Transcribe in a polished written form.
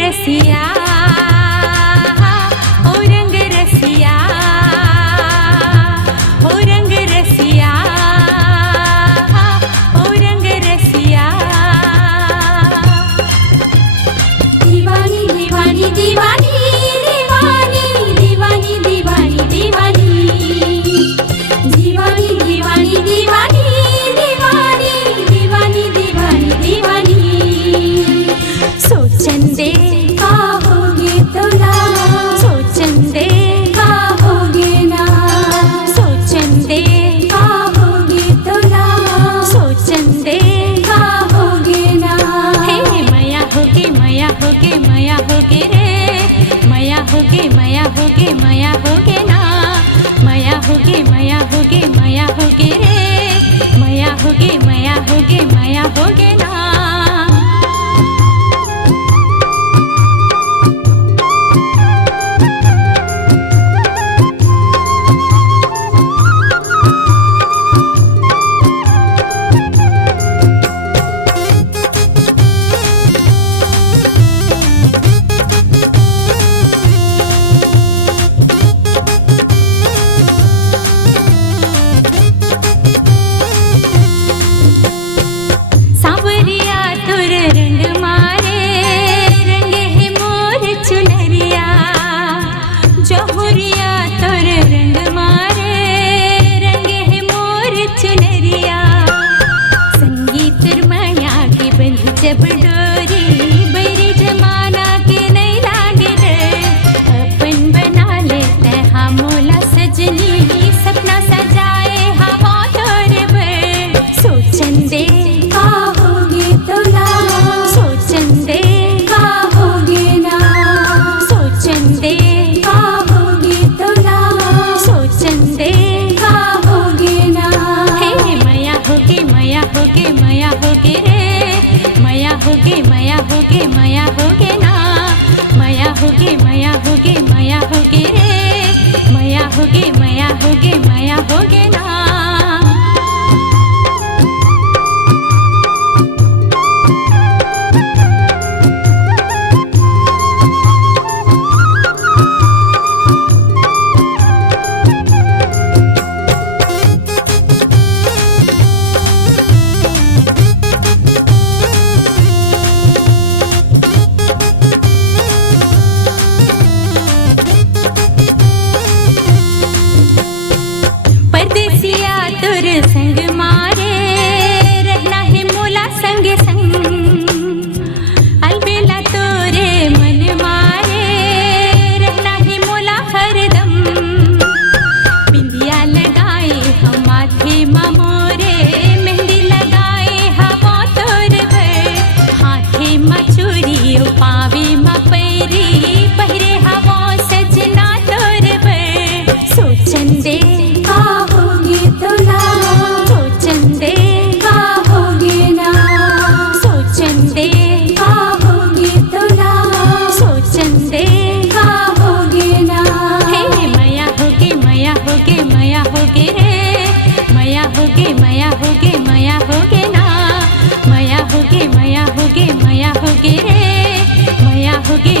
रसिया ओ रंग रसिया ओ रंग रसिया ओ रंग रसिया दीवानी दीवानी दीवानी दीवानी दीवानी दीवानी दीवानी दीवानी दीवानी दीवानी दीवानी दीवानी दीवानी दीवानी सोचन दे का होगे तोला सोचन दे का होगे ना सोचन दे का होगे तोला सोचन दे का होगे ना हे मया होगे मया होगे मया होगे रे मया होगे मया होगे मया होगे ना मया होगे मया होगे मया होगे रे मया होगे मया होगे मया होगे ना जब डोरी बड़ी जमाना के नहीं लागे रे अपन बना लेते हम मोला सजनी सपना सजाए हवा तोरे बे सोचन दे का होगे तोला सोचन दे का होगे ना सोचन दे का होगे तोला सोचन दे का होगे ना हे मया होगे मया होगे मया होगे रे मया होगे मया होगे मया होगे ना मया होगे मया होगे मया होगे रे मया होगे मया होगे मया होगे ना परदेसिया तुर संग मारे रहना है मोला संग संग अलबेला तोरे मन मारे रहना है मोला हरदम बिंदिया लगाए हम माथे मोरे मेहंदी लगाए हवा तोर भर हाथे चूड़ी पावे पैरी पहिरे हवा सजना तोर भर सोचन दे का होगे तोला सोचन दे का होगे ना सोचन दे का होगे तोला सोचन दे का होगे ना हे मया होगे मया होगे मया होगे रे मया होगे मया होगे मया होगे ना मया होगे मया होगे मया होगे रे मया होगे